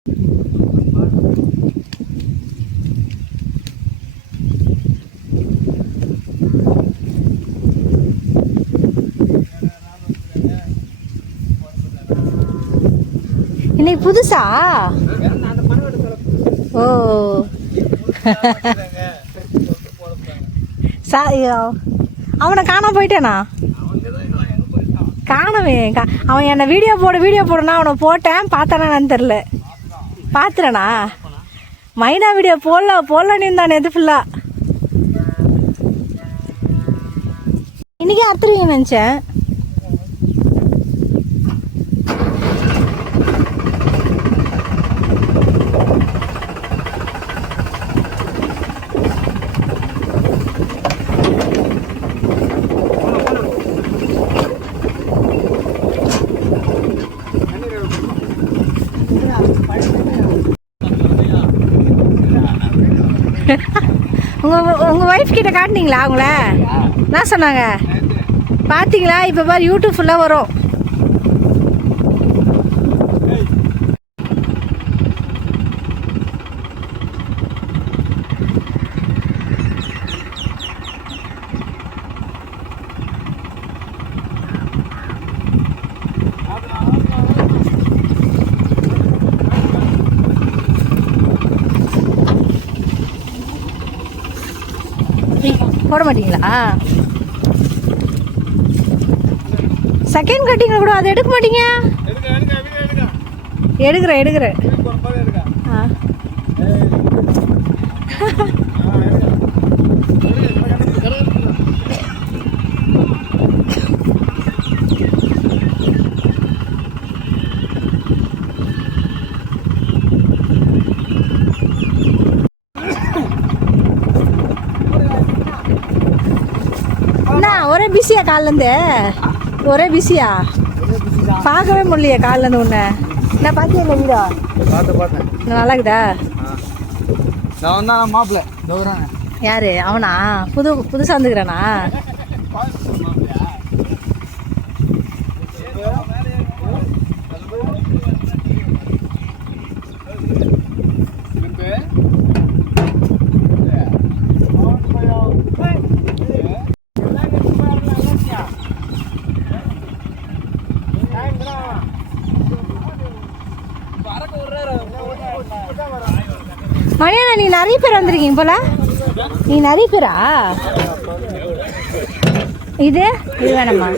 இன்னைக்கு புதுசா? ஓ அவனை காணாம போயிட்டேனா? காணவே அவன் என்னை வீடியோ போடுனா அவனை போட்டேன். பார்த்தானான்னு தெரில. பார்த்துறேண்ணா மைனா வீடியோ போடலன்னு இருந்தான் எது ஃபுல்லா. இன்னைக்கு அறுத்துருவீங்கன்னு நினச்சேன். உங்கள் ஒய்ஃப் கிட்ட காட்டினீங்களா அவங்கள? என்ன சொன்னாங்க? பார்த்தீங்களா? இப்போ பாரு யூடியூப் ஃபுல்லாக வரும். போட மாட்டீங்களா? செகண்ட் கட்டிங்க கூட அதை எடுக்க மாட்டீங்க? எடுக்கிறேன். ஒரே பிஸியா காலிலேருந்து? ஒரே பிஸியா? பார்க்கவே முடியலையே காலிலேருந்து ஒன்று. என்ன பார்த்தியா இல்லை வீடா? பார்த்தேன். நல்லா இருக்குதா? நான் தான் மாப்பிள்ள. யாரு அவனா? புதுசாக வந்துக்கிறானா? மணியண்ணா நீ நிறைய பேர் வந்திருக்கீங்க போல. நீ நிறைய பேரா? இது வேணாமா?